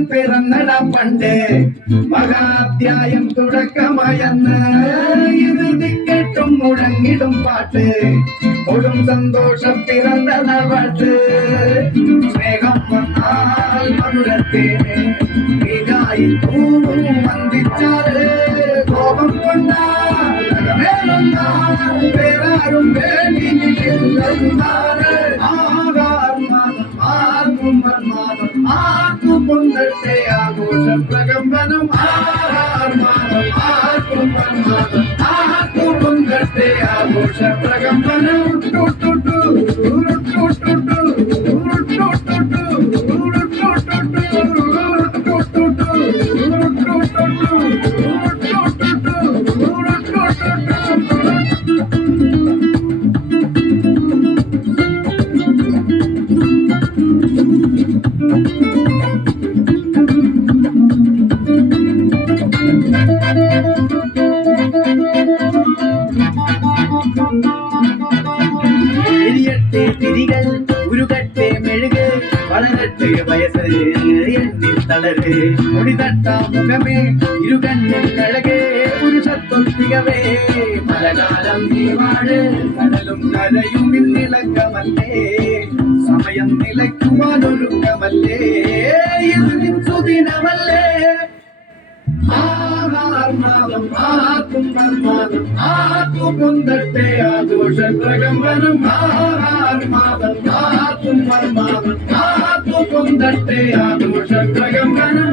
മകൻ പിറന്നട പണ്ട് മഹാധ്യായം തുടക്കമയന്ന് ഇറുതി കേട്ടും മുഴങ്ങിടും പാട്ട് കൊടും സന്തോഷം പിറന്നട പാട്ട് സ്നേഹം വന്നാൽ മധുരത്തേന് നീരായി പൂവും വന്ദിച്ചാല് കോപം കൊണ്ടാൽ വേറാരും വേണ്ടിയില്ലെന്നാണ് ആർക്കും കൊണ്ടത്തെ ആഘോഷ പ്രകമ്പനം ആർക്കും കൊണ്ടത്തെ ആഘോഷ പ്രകമ്പനം തിരികൾ ഉരുകട്ടെ മെഴുക് വളരട്ടെ വയസ്സ് എണ്ണിൽ തളര് മുടിതട്ടാ മുഖമേ ഇരുകണ്ണിൽ അഴകേ പുരുഷത്വം തികവേ മലകാലം നീവാട് കടലും കരയും ഇന്നിളക്കമല്ലേ സമയം നിലയ്ക്കുവാനൊരുക്കമല്ലേ ഇതിൻ സുദിനമല്ലേ ആർക്കും കൊണ്ടത്തെ ആഘോഷ പ്രകമ്പനം ആർക്കും കൊണ്ടത്തെ ആഘോഷ പ്രകമ്പനം